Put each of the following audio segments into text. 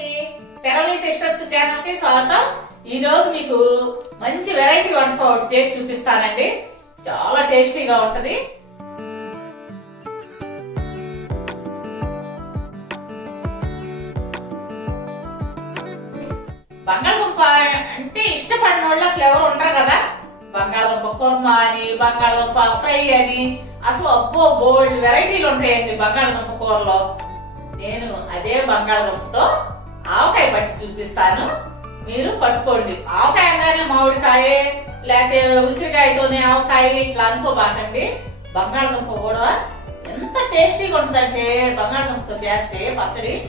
అందరికి తెరవలి సిస్టర్స్ ఛానల్కి స్వాగతం. ఈ రోజు మీకు మంచి వెరైటీ వంట ఒకటి చేసి చూపిస్తానండి. చాలా టేస్టీగా ఉంటది. బంగాళదుంప అంటే ఇష్టపడిన వాళ్ళు అసలు ఎవరు ఉండరు కదా. బంగాళదుంప కుర్మా అని బంగాళదుంప ఫ్రై అని అసలు అబ్బో బోల్డ్ వెరైటీలు ఉంటాయండి బంగాళదుంప కూరలో. నేను అదే బంగాళదుంపతో ఆవకాయ పట్టి చూపిస్తాను. మీరు పట్టుకోండి. ఆవకాయ అనగానే మామిడికాయ లేకపోతే ఉసిరికాయతోనే ఆవకాయ ఇట్లా అనుకోబాకండి. బంగాళదుంప కూడా ఎంత టేస్టీగా ఉంటుందంటే బంగాళదుంపతో చేస్తే పచ్చడి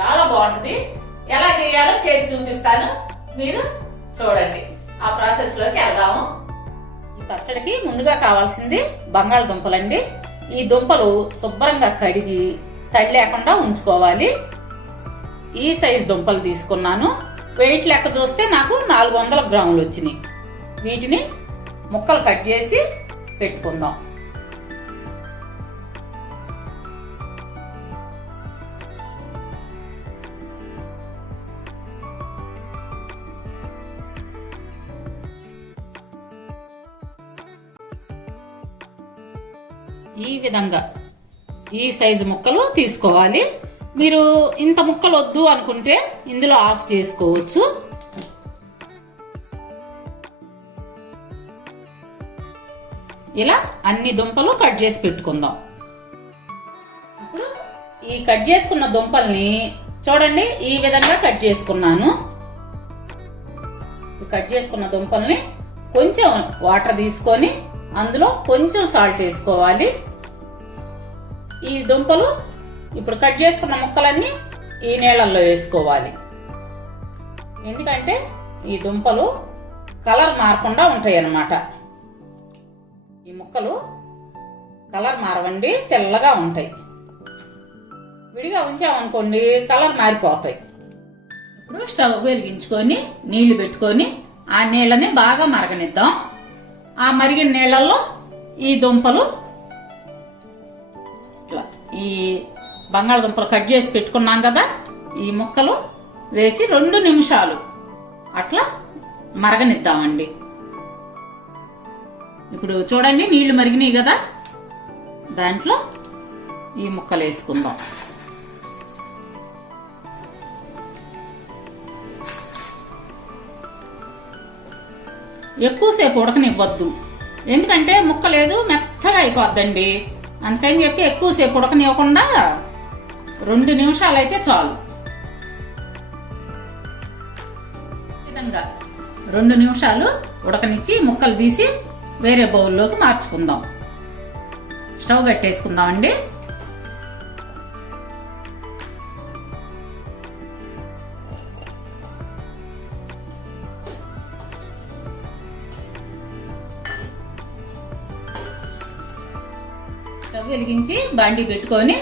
చాలా బాగుంటుంది. ఎలా చేయాలో చేసి చూపిస్తాను. మీరు చూడండి. ఆ ప్రాసెస్లోకి వెళ్దాము. ఈ పచ్చడికి ముందుగా కావాల్సింది బంగాళదుంపలండి. ఈ దుంపలు శుభ్రంగా కడిగి తడి లేకుండా ఉంచుకోవాలి. ఈ సైజ్ దుంపలు తీసుకున్నాను. వెయిట్ లెక్క చూస్తే నాకు నాలుగు వందల గ్రాములు వచ్చినాయి. వీటిని ముక్కలు కట్ చేసి పెట్టుకుందాం. ఈ విధంగా ఈ సైజు ముక్కలు తీసుకోవాలి. మీరు ఇంత ముక్కలు వద్దు అనుకుంటే ఇందులో ఆఫ్ చేసుకోవచ్చు. ఇలా అన్ని దుంపలు కట్ చేసి పెట్టుకుందాం. ఇప్పుడు ఈ కట్ చేసుకున్న దుంపల్ని చూడండి ఈ విధంగా కట్ చేసుకున్నాను. కట్ చేసుకున్న దుంపల్ని కొంచెం వాటర్ తీసుకొని అందులో కొంచెం సాల్ట్ వేసుకోవాలి. ఈ దుంపలు ఇప్పుడు కట్ చేసుకున్న ముక్కలన్నీ ఈ నీళ్ళల్లో వేసుకోవాలి. ఎందుకంటే ఈ దుంపలు కలర్ మారకుండా ఉంటాయి అన్నమాట ఈ ముక్కలు కలర్ మారవండి తెల్లగా ఉంటాయి. విడిగా ఉంచామనుకోండి కలర్ మారిపోతాయి. ఇప్పుడు స్టవ్ వెలిగించుకొని నీళ్ళు పెట్టుకొని ఆ నీళ్ళని బాగా మరగనిద్దాం. ఆ మరిగిన నీళ్ళల్లో ఈ దుంపలు ఈ బంగాళదుంపలు కట్ చేసి పెట్టుకున్నాం కదా ఈ ముక్కలు వేసి రెండు నిమిషాలు అట్లా మరగనిద్దామండి. ఇప్పుడు చూడండి నీళ్ళు మరిగినాయి కదా దాంట్లో ఈ ముక్కలు వేసుకుందాం. ఎక్కువసేపు ఉడకనివ్వద్దు. ఎందుకంటే ముక్క లేదు మెత్తగా అయిపోద్దండి. అందుకని చెప్పి ఎక్కువసేపు ఉడకనివ్వకుండా రెండు నిమిషాలు అయితే చాలు. విధంగా రెండు నిమిషాలు ఉడకనిచ్చి ముక్కలు తీసి వేరే బౌల్లోకి మార్చుకుందాం. స్టవ్ కట్టేసుకుందామండి స్టవ్ వెలిగించి బండి పెట్టుకొని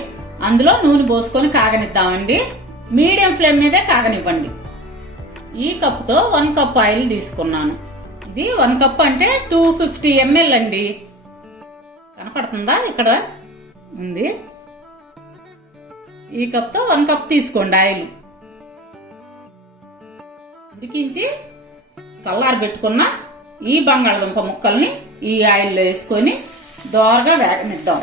అందులో నూనె పోసుకొని కాగనిద్దామండి. మీడియం ఫ్లేమ్ మీదే కాగనివ్వండి. ఈ కప్పుతో వన్ కప్ ఆయిల్ తీసుకున్నాను. ఇది వన్ కప్ అంటే టూ ఫిఫ్టీ ఎంఎల్ అండి. కనపడుతుందా? ఇక్కడ ఉంది. ఈ కప్తో వన్ కప్ తీసుకోండి ఆయిల్. ఉడికించి చల్లారి పెట్టుకున్న ఈ బంగాళదుంప ముక్కల్ని ఈ ఆయిల్లో వేసుకొని దోరగా వేగనిద్దాం.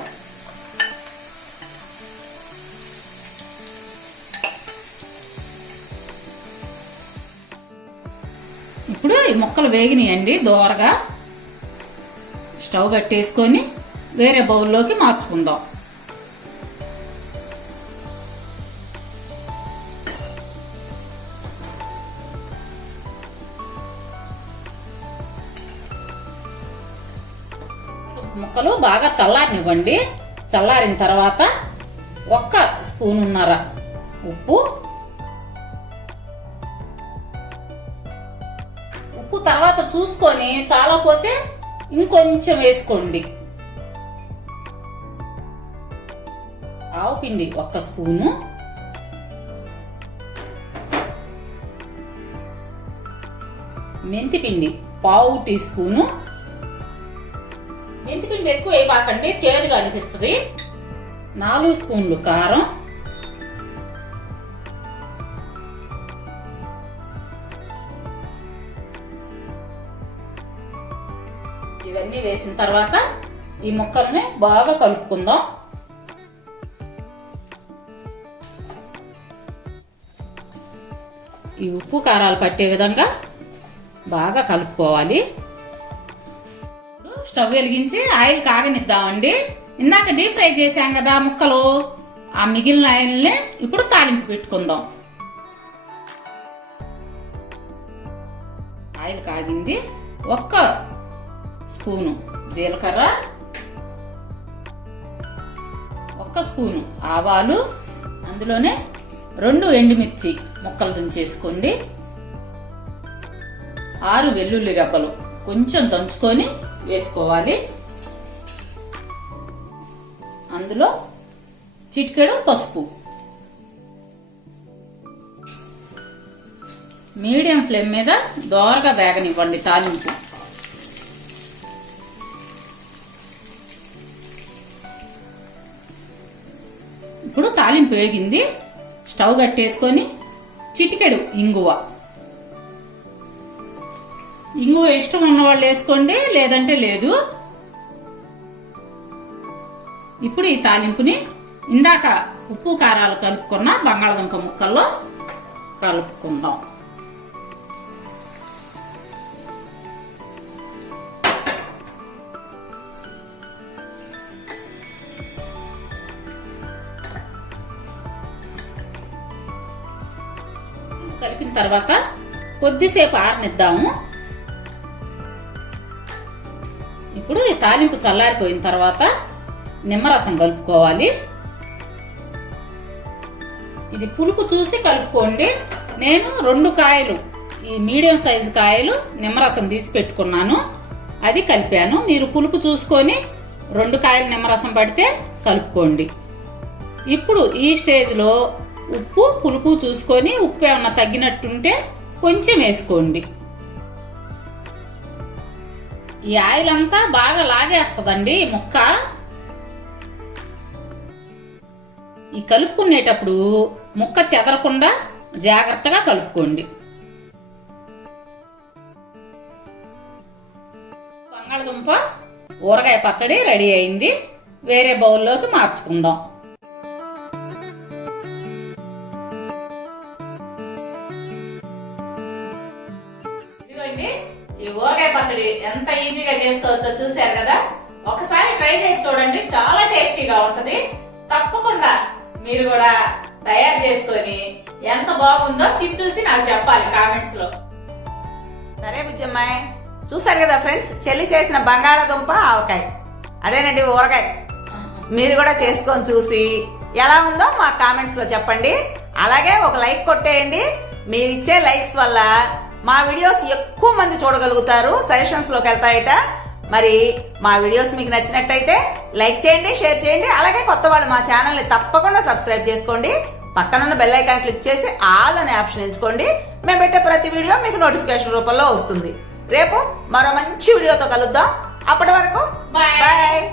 ఈ ముక్కలు వేగినాయండి దోరగా. స్టవ్ కట్టేసుకొని వేరే బౌల్లోకి మార్చుకుందాం. ముక్కలు బాగా చల్లారనివ్వండి. చల్లారిన తర్వాత ఒక్క స్పూన్ ఉన్నర ఉప్పు ఉప్పు తర్వాత చూసుకొని చాలా పోతే ఇంకొంచెం వేసుకోండి. ఆవు పిండి ఒక్క స్పూను. మెంతి పిండి పావు టీ స్పూను. మెంతి పిండి ఎక్కువ వేయబాకండి చేదుగా అనిపిస్తుంది. నాలుగు స్పూన్లు కారం. ఇవన్నీ వేసిన తర్వాత ఈ ముక్కల్ని బాగా కలుపుకుందాం. ఈ ఉప్పు కారాలు పట్టే విధంగా బాగా కలుపుకోవాలి. స్టవ్ వెలిగించి ఆయిల్ కాగనిద్దామండి. ఇందాక డీప్ ఫ్రై చేసాం కదా ముక్కలు. ఆ మిగిలిన ఆయిల్ని ఇప్పుడు తాలింపు పెట్టుకుందాం. ఆయిల్ కాగింది. ఒక్క స్పూను. జీలకర్ర. ఒక్క స్పూను. ఆవాలు. అందులోనే రెండు ఎండుమిర్చి ముక్కలు దుంచేసుకోండి ఆరు వెల్లుల్లి రెబ్బలు కొంచెం దంచుకొని వేసుకోవాలి. అందులో చిటికెడు పసుపు. మీడియం ఫ్లేమ్ మీద దోరగా వేగనివ్వండి తాలింపు. ఇప్పుడు తాలింపు వేగింది. స్టవ్ కట్టేసుకొని చిటికెడు ఇంగువ. ఇంగువ ఇష్టం ఉన్న వాళ్ళు వేసుకోండి లేదంటే లేదు. ఇప్పుడు ఈ తాలింపుని ఇందాక ఉప్పు కారాలు కలుపుకున్న బంగాళదుంప ముక్కల్లో కలుపుకుందాం. కలిపిన తర్వాత కొద్దిసేపు ఆరనిద్దాము. ఇప్పుడు ఈ తాలింపు చల్లారిపోయిన తర్వాత నిమ్మరసం కలుపుకోవాలి. ఇది పులుపు చూసి కలుపుకోండి. నేను రెండు కాయలు ఈ మీడియం సైజు కాయలు నిమ్మరసం తీసి పెట్టుకున్నాను. అది కలిపాను. మీరు పులుపు చూసుకొని రెండు కాయలు నిమ్మరసం పడితే కలుపుకోండి. ఇప్పుడు ఈ స్టేజ్లో ఉప్పు పులుపు చూసుకొని ఉప్పు ఏమన్నా తగ్గినట్టుంటే కొంచెం వేసుకోండి. ఈ ఆయిల్ అంతా బాగా లాగేస్తుందండి ముక్క. ఈ కలుపుకునేటప్పుడు ముక్క చెదరకుండా జాగ్రత్తగా కలుపుకోండి. బంగాళదుంప ఊరగాయ పచ్చడి రెడీ అయింది. వేరే బౌల్లోకి మార్చుకుందాం. ఈ ఊరకాయ పచ్చడి ఎంత ఈజీగా చేసుకోవచ్చో చూశారు కదా? ఒకసారి ట్రై చేసి చూడండి చాలా టేస్టీగా ఉంటది. తప్పకుండా మీరు కూడా తయారు చేసుకొని ఎంత బాగుందో తిని చూసి నాకు చెప్పాలి కామెంట్స్లో. సరే బుజ్జమ్మాయి చూసారు కదా ఫ్రెండ్స్ చెల్లి చేసిన బంగాళాదుంప ఆవకాయ. అదేనండి ఊరగాయ. మీరు కూడా చేసుకొని చూసి ఎలా ఉందో మా కామెంట్స్లో చెప్పండి. అలాగే ఒక లైక్ కొట్టేయండి. మీరు ఇచ్చే లైక్స్ వల్ల మా వీడియోస్ ఎక్కువ మంది చూడగలుగుతారు. సజెషన్స్లోకి వెళ్తాయట. మరి మా వీడియోస్ మీకు నచ్చినట్టయితే లైక్ చేయండి షేర్ చేయండి. అలాగే కొత్త వాళ్ళు మా ఛానల్ని తప్పకుండా సబ్స్క్రైబ్ చేసుకోండి. పక్కనున్న బెల్ ఐకాన్ క్లిక్ చేసి ఆల్ అనే ఆప్షన్ ఎంచుకోండి. మేము పెట్టే ప్రతి వీడియో మీకు నోటిఫికేషన్ రూపంలో వస్తుంది. రేపు మరో మంచి వీడియోతో కలుద్దాం. అప్పటి వరకు. బాయ్